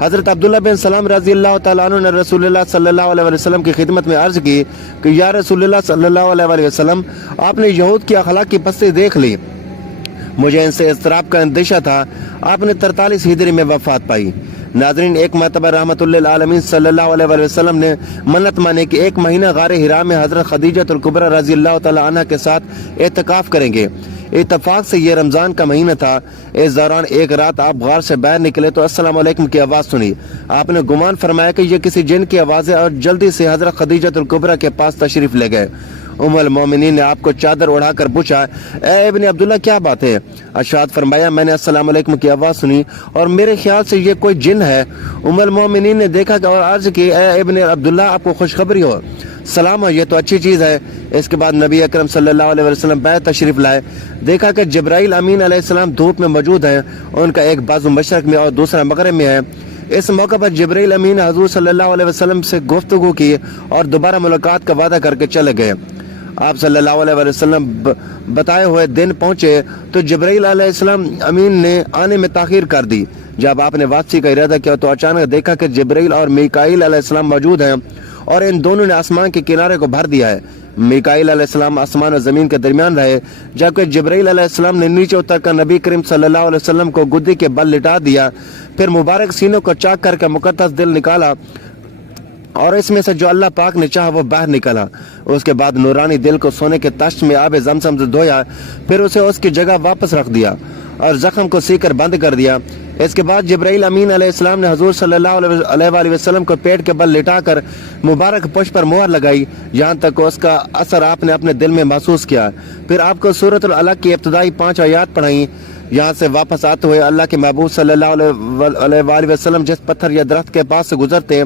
حضرت عبداللہ بن سلام رضی اللہ تعالیٰ عنہ نے رسول اللہ صلی اللہ علیہ وسلم کی خدمت میں عرض کی کہ یا رسول اللہ صلی اللہ علیہ وسلم، آپ نے یہود کی اخلاق کی پستی دیکھ لی، مجھے ان سے اضطراب کا اندیشہ تھا۔ آپ نے 43 ہجری میں وفات پائی۔ ناظرین، ایک مرتبہ رحمت للعالمین صلی اللہ علیہ وسلم نے منت مانی کہ 1 مہینہ غار حرا میں حضرت خدیجہ الکبریٰ رضی اللہ تعالیٰ عنہ کے ساتھ اعتکاف کریں گے۔ اتفاق سے یہ رمضان کا مہینہ تھا۔ اس دوران ایک رات آپ غار سے باہر نکلے تو السلام علیکم کی آواز سنی۔ آپ نے گمان فرمایا کہ یہ کسی جن کی آواز ہے اور جلدی سے حضرت خدیجہ الکبریٰ کے پاس تشریف لے گئے۔ ام المومنین نے آپ کو چادر اڑا کر پوچھا، اے ابن عبداللہ کیا بات ہے؟ ارشاد فرمایا، میں نے السلام علیکم کی آواز سنی اور میرے خیال سے یہ کوئی جن ہے۔ ام المومنین نے دیکھا اور عرض کی، اے ابن عبداللہ آپ کو خوشخبری ہو، سلام ہو، یہ تو اچھی چیز ہے۔ اس کے بعد نبی اکرم صلی اللہ علیہ وسلم بیت تشریف لائے۔ دیکھا کہ جبرائیل امین علیہ السلام دھوپ میں موجود ہیں، ان کا ایک بازو مشرق میں اور دوسرا مغرب میں ہے۔ اس موقع پر جبرائیل امین حضور صلی اللہ علیہ وسلم سے گفتگو کی اور دوبارہ ملاقات کا وعدہ کر کے چلے گئے۔ آپ صلی اللہ علیہ وسلم بتائے ہوئے دن پہنچے تو جبرائیل علیہ السلام امین نے آنے میں تاخیر کر دی۔ جب آپ نے واپسی کا ارادہ کیا تو اچانک دیکھا کہ جبرائیل اور میکائیل علیہ السلام موجود ہیں اور ان دونوں نے آسمان کے کنارے کو بھر دیا ہے۔ میکائیل علیہ السلام آسمان اور زمین کے درمیان رہے، جبکہ جبرائیل علیہ السلام نے نیچے اتر کر نبی کریم صلی اللہ علیہ وسلم کو گدی کے بل لٹا دیا، پھر مبارک سینوں کو چاک کر کے مقدس دل نکالا اور اس میں سے جو اللہ پاک نے چاہا وہ باہر نکلا۔ اس کے بعد نورانی دل کو سونے کے تشت میں آب زمزم سے دھویا، پھر اسے اس کی جگہ واپس رکھ دیا اور زخم کو سی کر بند کر دیا۔ اس کے بعد جبرائیل امین علیہ السلام نے حضور صلی اللہ علیہ وسلم کو پیٹ کے بل لٹا کر مبارک پشت پر مہر لگائی، یہاں تک اس کا اثر آپ نے اپنے دل میں محسوس کیا۔ پھر آپ کو سورۃ العلق کی ابتدائی 5 آیات پڑھائیں۔ یہاں سے واپس آتے ہوئے اللہ کے محبوب صلی اللہ علیہ وسلم جس پتھر یا درخت کے پاس سے گزرتے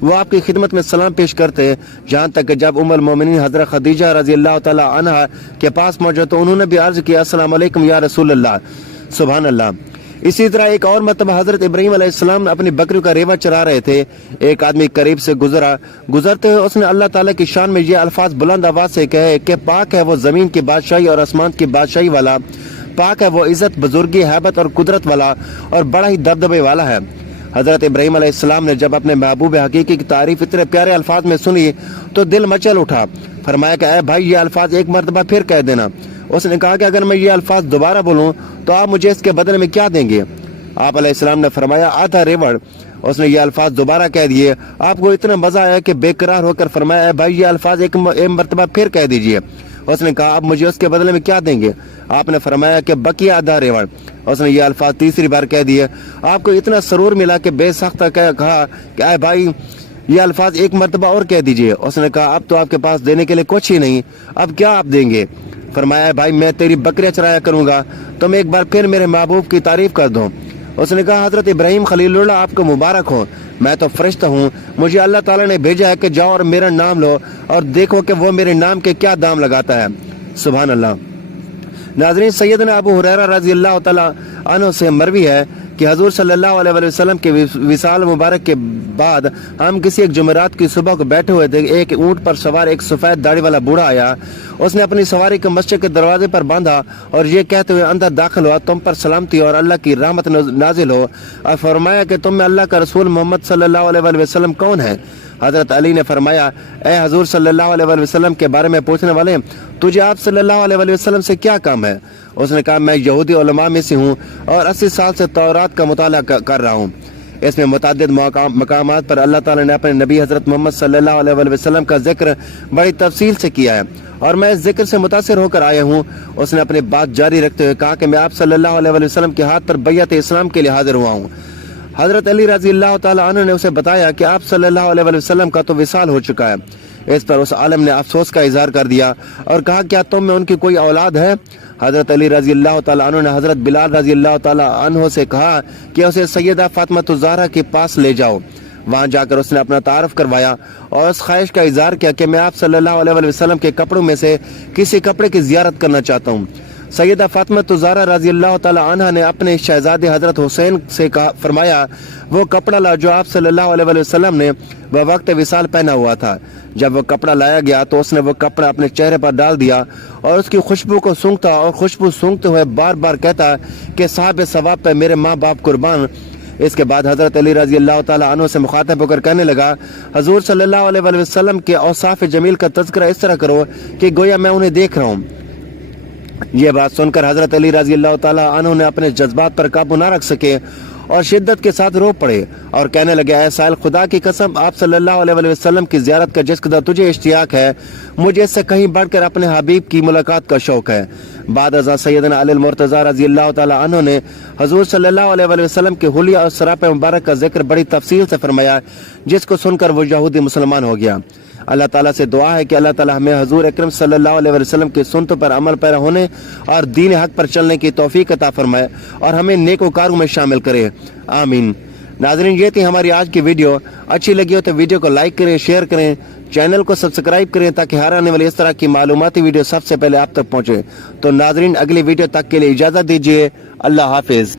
وہ آپ کی خدمت میں سلام پیش کرتے، یہاں تک کہ جب ام المومنین حضرت خدیجہ رضی اللہ تعالی عنہ کے پاس پہنچے تو انہوں نے بھی عرض کیا، السلام علیکم یا رسول اللہ۔ سبحان اللہ۔ اسی طرح ایک اور مرتبہ حضرت ابراہیم علیہ السلام اپنی بکری کا ریوڑ چرا رہے تھے۔ ایک آدمی قریب سے گزرتے ہوئے اس نے اللہ تعالیٰ کی شان میں یہ الفاظ بلند آواز سے کہے کہ پاک ہے وہ زمین کی بادشاہی اور آسمان کی بادشاہی والا، پاک ہے وہ عزت، بزرگی، ہیبت اور قدرت والا اور بڑا ہی دبدبے والا ہے۔ حضرت ابراہیم علیہ السلام نے جب اپنے محبوب حقیقی کی تعریف اتنے پیارے الفاظ میں سنی تو دل مچل اٹھا۔ فرمایا کہ اے بھائی یہ الفاظ ایک مرتبہ پھر کہہ دینا۔ اس نے کہا کہ اگر میں یہ الفاظ دوبارہ بولوں تو آپ مجھے اس کے بدلے میں کیا دیں گے؟ آپ علیہ السلام نے فرمایا، آدھا ریوڑ۔ اس نے یہ الفاظ دوبارہ کہہ دیے۔ آپ کو اتنا مزہ آیا کہ بے قرار ہو کر فرمایا، اے بھائی یہ الفاظ ایک مرتبہ پھر کہہ دیجئے۔ اس نے کہا، آپ مجھے اس کے بدلے میں کیا دیں گے؟ آپ نے فرمایا کہ بقیہ آدھا ریوڑ۔ اس نے یہ الفاظ تیسری بار کہہ دیے۔ آپ کو اتنا سرور ملا کہ بے سخت کہا کہ اے بھائی یہ الفاظ ایک مرتبہ اور کہہ دیجئے۔ اس نے کہا، اب تو آپ کے پاس دینے کے لیے کچھ ہی نہیں، اب کیا آپ دیں گے؟ فرمایا، بھائی میں تیری بکریاں چرایا کروں گا، تم ایک بار پھر میرے محبوب کی تعریف کر دو۔ اس نے کہا، حضرت ابراہیم خلیل اللہ آپ کو مبارک ہو، میں تو فرشتہ ہوں، مجھے اللہ تعالیٰ نے بھیجا ہے کہ جاؤ اور میرا نام لو اور دیکھو کہ وہ میرے نام کے کیا دام لگاتا ہے۔ سبحان اللہ۔ ناظرین، سیدنا ابو ہریرہ رضی اللہ تعالیٰ عنہ سے مروی ہے کہ حضور صلی اللہ علیہ وسلم کے وصال مبارک کے بعد ہم کسی ایک جمعرات کی صبح کو بیٹھے ہوئے تھے۔ ایک اونٹ پر سوار ایک سفید داڑھی والا بوڑھا آیا۔ اس نے اپنی سواری کو مسجد کے دروازے پر باندھا اور یہ کہتے ہوئے اندر داخل ہوا، تم پر سلامتی اور اللہ کی رحمت نازل ہو۔ اور فرمایا کہ تم میں اللہ کا رسول محمد صلی اللہ علیہ وسلم کون ہے؟ حضرت علی نے فرمایا، اے حضور صلی اللہ علیہ وسلم کے بارے میں پوچھنے والے، تجھے آپ صلی اللہ علیہ وسلم سے کیا کام ہے؟ اس نے کہا، میں یہودی علماء میں سے ہوں اور 80 سال سے تورات کا مطالعہ کر رہا ہوں۔ اس میں متعدد مقامات پر اللہ تعالیٰ نے اپنے نبی حضرت محمد صلی اللہ علیہ وسلم کا ذکر بڑی تفصیل سے کیا ہے اور میں اس ذکر سے متاثر ہو کر آیا ہوں۔ اس نے اپنی بات جاری رکھتے ہوئے کہا کہ میں آپ صلی اللہ علیہ وسلم کے ہاتھ پر بیعت اسلام کے لیے حاضر ہوا ہوں۔ حضرت علی رضی اللہ تعالیٰ عنہ نے اسے بتایا کہ آپ صلی اللہ علیہ وسلم کا تو وصال ہو چکا ہے۔ اس پر اس عالم نے افسوس کا اظہار کر دیا اور کہا، کیا تم میں ان کی کوئی اولاد ہے؟ حضرت علی رضی اللہ تعالیٰ عنہ نے حضرت بلال رضی اللہ تعالیٰ عنہ سے کہا کہ اسے سیدہ فاطمہ الزہرا کے پاس لے جاؤ۔ وہاں جا کر اس نے اپنا تعارف کروایا اور اس خواہش کا اظہار کیا کہ میں آپ صلی اللہ علیہ وسلم کے کپڑوں میں سے کسی کپڑے کی زیارت کرنا چاہتا ہوں۔ سیدہ فاطمہ الزہرا رضی اللہ تعالیٰ عنہ نے اپنے شہزادے حضرت حسین سے فرمایا، وہ کپڑا لا جو آپ صلی اللہ علیہ وسلم نے وقت وصال پہنا ہوا تھا۔ جب وہ کپڑا لایا گیا تو اس نے وہ کپڑا اپنے چہرے پر ڈال دیا اور اس کی خوشبو کو سونگتا اور خوشبو سونگتے ہوئے بار بار کہتا کہ صاحب ثواب پہ میرے ماں باپ قربان، اس کے بعد حضرت علی رضی اللہ تعالیٰ عنہ سے مخاطب ہو کر کہنے لگا، حضور صلی اللہ علیہ وآلہ وسلم کے اوصاف جمیل کا تذکرہ اس طرح کرو کہ گویا میں انہیں دیکھ رہا ہوں۔ یہ بات سن کر حضرت علی رضی اللہ تعالیٰ عنہ نے اپنے جذبات پر قابو نہ رکھ سکے اور شدت کے ساتھ رو پڑے اور کہنے لگے، اے سائل خدا کی قسم، آپ صلی اللہ علیہ وآلہ وسلم کی زیارت کا جس قدر تجھے اشتیاق ہے، مجھے اس سے کہیں بڑھ کر اپنے حبیب کی ملاقات کا شوق ہے۔ بعد ازاں سیدنا علی المرتضیٰ رضی اللہ تعالیٰ عنہ نے حضور صلی اللہ علیہ وآلہ وسلم کے حلیہ اور سراپ مبارک کا ذکر بڑی تفصیل سے فرمایا، جس کو سن کر وہ یہودی مسلمان ہو گیا۔ اللہ تعالیٰ سے دعا ہے کہ اللہ تعالیٰ ہمیں حضور اکرم صلی اللہ علیہ وسلم کی سنتوں پر عمل پیرا ہونے اور دین حق پر چلنے کی توفیق عطا فرمائے اور ہمیں نیکوکاروں میں شامل کرے، آمین۔ ناظرین، یہ تھی ہماری آج کی ویڈیو۔ اچھی لگی ہو تو ویڈیو کو لائک کریں، شیئر کریں، چینل کو سبسکرائب کریں تاکہ ہر آنے والی اس طرح کی معلوماتی ویڈیو سب سے پہلے آپ تک پہنچے۔ تو ناظرین، اگلی ویڈیو تک کے لیے اجازت دیجیے، اللہ حافظ۔